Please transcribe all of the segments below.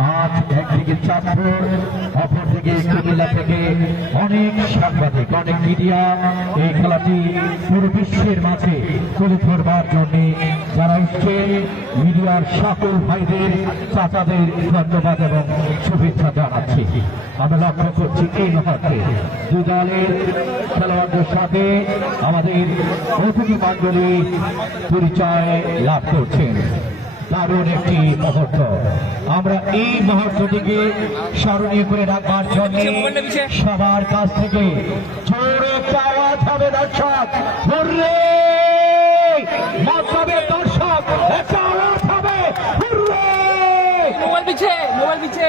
আজ একদিকে চাঁদপুর, অপরদিকে কুমিল্লা থেকে অনেক সাংবাদিক, অনেক মিডিয়া এই খেলাটি পুরো বিশ্বের মাঝে তুলে ধরবার জন্য যারা এসছে, মিডিয়ার সকল ভাইদের, চাচাদের ধন্যবাদ এবং শুভেচ্ছা জানাচ্ছি। আমরা লক্ষ্য করছি এই মুহূর্তে দু দলের খেলোয়াড়দের সাথে আমাদের অতিথি মণ্ডলী পরিচয় লাভ করছেন। দারুণ একটি মুহূর্ত, আমরা এই মুহূর্তটিকে স্মরণীয় করে রাখবার জন্য সবার কাছ থেকে জোরে একটা আওয়াজ হবে দর্শক, হুররে! মতলবের দর্শক, একটা আওয়াজ হবে হুররে! মোবাইল পিছে, মোবাইল পিছে।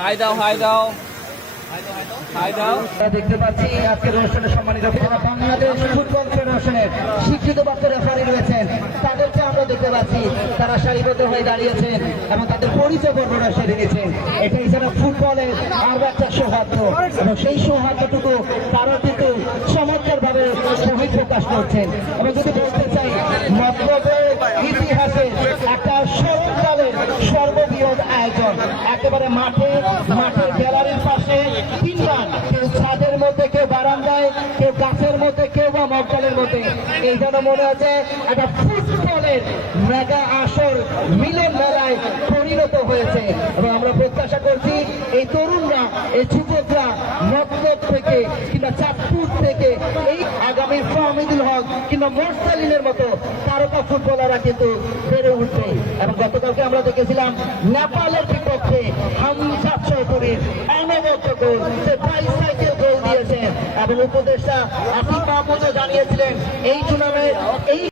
হাই দাও, হাই দাও, হাই দাও। দেখতে পাচ্ছি আজকের অনুষ্ঠানে সম্মানিত বাংলাদেশ ফুটবল ফেডারেশনের স্বীকৃত প্রাপ্ত রেফারি রয়েছেন, তাদেরকে আমরা দেখতে পাচ্ছি তারা সারিবদ্ধ হয়ে দাঁড়িয়েছেন এবং তাদের পরিচয় বর্ণনা সেরে নিয়েছেন। এটাই যেন ফুটবলের আরো একটা সৌহার্দ্য, এবং সেই সৌহার্দ্যটুকু তারা কিন্তু চমৎকার ভাবে প্রকাশ করছেন। এবং যদি বলতে চাই, মতলবের ইতিহাসে একটা স্মরণকালের সর্ববৃহৎ আয়োজন, একেবারে মাঠের গ্যালারির পাশে তিনবার, কেউ ছাদের মধ্যে, কেউ বারান্দায়, কেউ গাছের মধ্যে, কেউ বা মগডালের মধ্যে। এই যেন মনে হচ্ছে একটা ফুটবলের মেগা আসর মিলন মেলায় পরিণত হয়েছে। এবং আমরা প্রত্যাশা করছি এই তরুণরা, এই যুবকরা মতলব থেকে কিংবা চাঁদপুর থেকে এই আগামী ফাহমিদুল হক কিংবা মোরসালিনের মতো তারকা ফুটবলাররা কিন্তু বেড়ে উঠবে। এবং গতকালকে আমরা দেখেছিলাম নেপালের বিপক্ষে হামজা চৌধুরীর অনবদ্য গোল, সে বাইসাইকেল গোল দিয়েছেন। এবং উপদেষ্টা আসিফ মাহমুদও জানিয়েছিলেন এই টুর্নামেন্ট এই